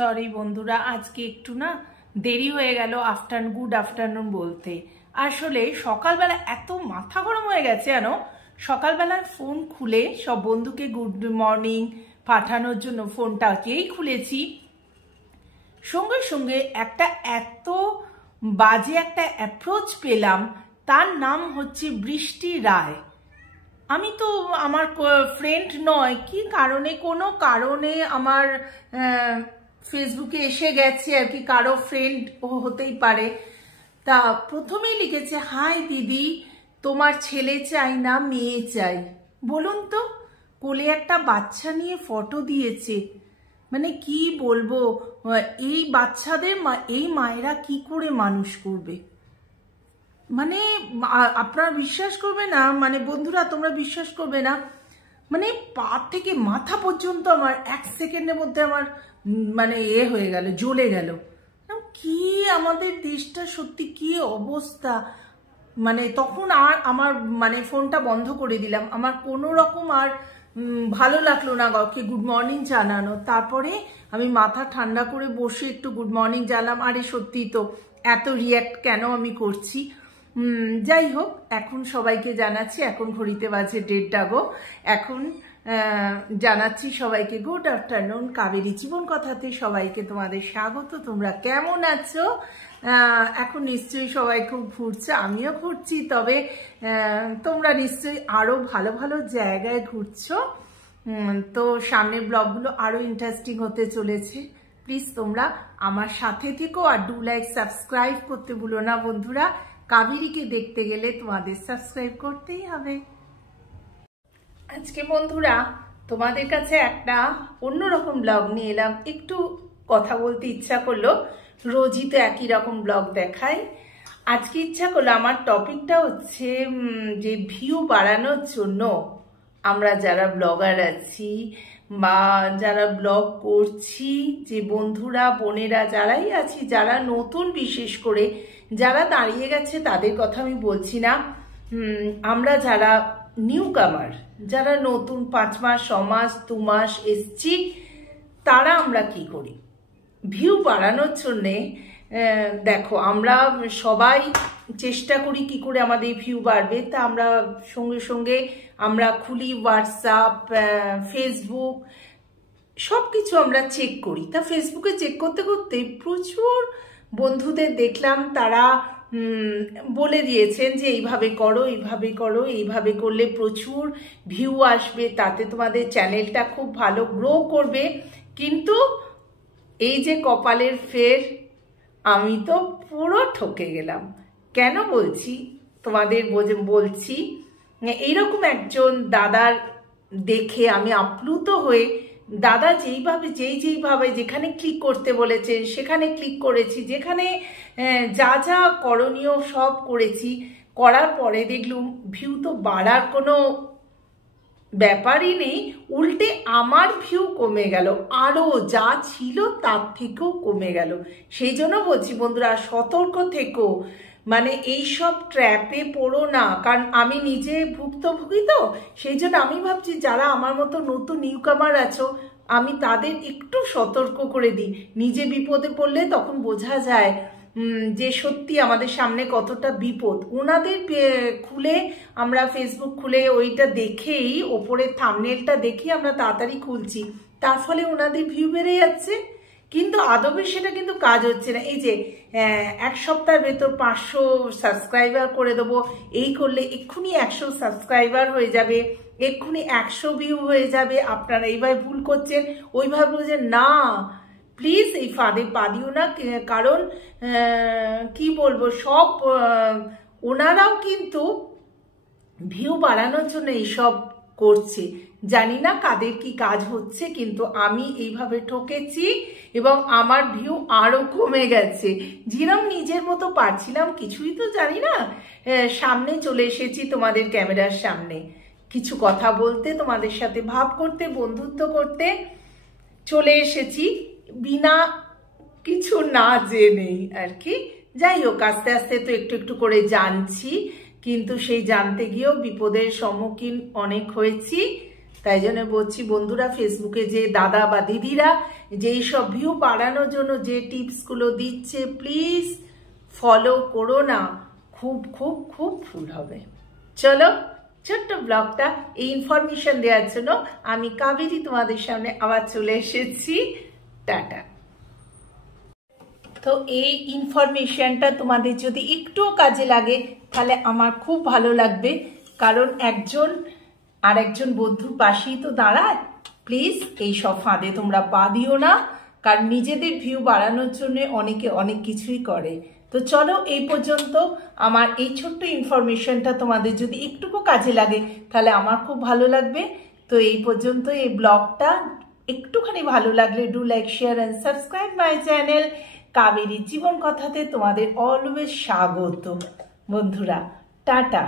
Sorry বন্ধুরা, আজকে একটু না দেরি হয়ে গেল গুড আফটারনুন বলতে। আসলে সকালবেলা এত মাথা গরম হয়ে গেছে জানো, সকালবেলায় ফোন খুলে সব বন্ধুকে গুড মর্নিং পাঠানোর জন্য ফোনটাকেই খুলেছি, সঙ্গে সঙ্গে একটা এত বাজে একটা অ্যাপ্রোচ পেলাম। তার নাম হচ্ছে বৃষ্টি রায়। আমি তো আমার ফ্রেন্ড নয়, কি কারণে কোনো কারণে আমার ফেসবুকে এসে গেছে আর কি, কারো ফ্রেন্ড হতেই পারে। তা প্রথমেই লিখেছে, হাই দিদি, তোমার ছেলে চাই না মেয়ে চাই। বলুন তো, কোলে একটা বাচ্চা নিয়ে ফটো দিয়েছে। মানে কি বলবো, এই বাচ্চাদের এই মায়েরা কি করে মানুষ করবে? মানে আপনারা বিশ্বাস করবে না, মানে বন্ধুরা তোমরা বিশ্বাস করবে না, মানে পা থেকে মাথা পর্যন্ত আমার এক সেকেন্ডের মধ্যে আমার মানে হয়ে গেল, জ্বলে গেল। কি আমাদের দেশটা সত্যি কি অবস্থা। মানে তখন আর আমার মানে ফোনটা বন্ধ করে দিলাম, আমার কোনো রকম আর ভালো লাগলো না কাউকে গুড মর্নিং জানানো। তারপরে আমি মাথা ঠান্ডা করে বসে একটু গুড মর্নিং জানালাম। আরে সত্যি তো এত রিয়্যাক্ট কেন আমি করছি। যাই হোক, এখন সবাইকে জানাচ্ছি, এখন ঘড়িতে বাজে 1:30 গো। এখন জানাচ্ছি সবাইকে গুড আফটারনুন। কাবেরী জীবন কথাতে সবাইকে তোমাদের স্বাগত। তোমরা কেমন আছো? এখন নিশ্চয়ই সবাই খুব ঘুরছে, আমিও ঘুরছি, তবে তোমরা নিশ্চয়ই আরো ভালো ভালো জায়গায় ঘুরছো। তো সামনের ব্লগগুলো আরো ইন্টারেস্টিং হতে চলেছে। প্লিজ তোমরা আমার সাথে থেকো, আর ডু লাইক সাবস্ক্রাইব করতে ভুলো না বন্ধুরা। কাবেরীকে দেখতে গেলে তোমাদের সাবস্ক্রাইব করতেই হবে। আজকে বন্ধুরা তোমাদের কাছে একটা অন্যরকম ব্লগ নিয়ে এলাম। একটু কথা বলতে ইচ্ছা করলো, রোজই তো একই রকম ব্লগ দেখাই। আজকে ইচ্ছা করলো, আমার টপিকটা হচ্ছে যে ভিউ বাড়ানোর জন্য আমরা যারা ব্লগার আছি বা যারা ব্লগ করছি, যে বন্ধুরা বোনেরা যারাই আছি, যারা নতুন, বিশেষ করে যারা দাঁড়িয়ে গেছে তাদের কথা আমি বলছি না, আমরা যারা নিউ কামার, যারা নতুন 5 মাস 6 মাস 2 মাস এসছি, তারা আমরা কি করি ভিউ বাড়ানোর জন্যে। দেখো, আমরা সবাই চেষ্টা করি কি করে আমাদের ভিউ বাড়বে। তা আমরা সঙ্গে সঙ্গে আমরা খুলি হোয়াটসঅ্যাপ, ফেসবুক, সব কিছু আমরা চেক করি। তা ফেসবুকে চেক করতে করতে প্রচুর বন্ধুদের দেখলাম, তারা বলে দিয়েছেন যে এইভাবে করো, এইভাবে করো, এইভাবে করলে প্রচুর ভিউ আসবে, তাতে তোমাদের চ্যানেলটা খুব ভালো গ্রো করবে। কিন্তু এই যে কপালের ফের, আমি তো পুরো ঠকে গেলাম। কেন বলছি তোমাদের বলছি, এইরকম একজন দাদার দেখে আমি আপ্লুত হয়ে, দাদা যেইভাবে যেখানে ক্লিক করতে বলেছেন সেখানে ক্লিক করেছি, যেখানে যা যা করণীয় সব করেছি, করার পরে দেখলুম ভিউ তো বাড়ার কোনো ব্যাপারই নেই, উল্টে আমার ভিউ কমে গেল, আরো যা ছিল তার থেকেও কমে গেল। সেই জন্য বলছি বন্ধুরা, সতর্ক থেকো, মানে এইসব ট্র্যাপে পড়ো না। কারণ আমি নিজে ভুক্তভোগী, তো সেই জন্য আমি ভাবছি যারা আমার মতো নতুন নিউকামার আছো, আমি তাদের একটু সতর্ক করে দিই। নিজে বিপদে পড়লে তখন বোঝা যায় যে সত্যি আমাদের সামনে কতটা বিপদ। ওনাদের খুলে আমরা ফেসবুক খুলে ওইটা দেখেই, ওপরের থাম্বনেলটা দেখেই আমরা তাড়াতাড়ি খুলছি, তার ফলে ওনাদের ভিউ বেড়ে যাচ্ছে, কিন্তু আদবে সেটা কিন্তু কাজ হচ্ছে না। এই যে 1 সপ্তাহের ভেতর 500 সাবস্ক্রাইবার করে দেবো, এই করলে এক্ষুনি 100 সাবস্ক্রাইবার হয়ে যাবে, এক্ষুনি 100 ভিউ হয়ে যাবে, আপনারা এইভাবে ভুল করছেন, ওইভাবে বলছেন না। প্লিজ এই ফাঁদে পা দিও না। কারণ কি বলবো, সব ওনারাও কিন্তু ভিউ বাড়ানোর জন্য এইসব করছে। জানি না কাদের কি কাজ হচ্ছে, কিন্তু আমি এইভাবে ঠকেছি এবং আমার ভিউ আরো কমে গেছে। যেরকম নিজের মতো পারছিলাম, কিছুই তো জানি না, সামনে চলে এসেছি তোমাদের ক্যামেরার সামনে, কিছু কথা বলতে, তোমাদের সাথে ভাব করতে, বন্ধুত্ব করতে চলে এসেছি, বিনা কিছু না জেনেই আর কি। যাই হোক, আস্তে আস্তে তো একটু একটু করে জানছি, কিন্তু সেই জানতে গিয়েও বিপদের সম্মুখীন অনেক হয়েছি। তাই জন্য বলছি বন্ধুরা, ফেসবুকে যে দাদা বা দিদিরা যেই সব ভিউ বাড়ানোর জন্য যে টিপসগুলো দিচ্ছে, প্লিজ ফলো করো না, খুব খুব খুব ভুল হবে। চলো, ছোট্ট ব্লগটা এই ইনফরমেশন দেওয়ার জন্য আমি কাবেরী তোমাদের সামনে আবার চলে এসেছি। টাটা। তো এই ইনফরমেশনটা তোমাদের যদি একটুও কাজে লাগে তাহলে আমার খুব ভালো লাগবে, কারণ একজন আর একজন বন্ধুর পাশেই তো দাঁড়ায়। প্লিজ এই সব ফাঁদে তোমরা পা দিও না, কারণ নিজেদের ভিউ বাড়ানোর জন্য অনেকে অনেক কিছুই করে। তো চলো, এই পর্যন্ত আমার এই ছোট্ট ইনফরমেশনটা তোমাদের যদি একটুকু কাজে লাগে তাহলে আমার খুব ভালো লাগবে। তো এই পর্যন্ত এই ব্লগটা একটুখানি ভালো লাগলে do like, share and subscribe my channel. Kaberi জীবন কথাতে তোমাদের অলওয়েজ স্বাগত বন্ধুরা। টাটা।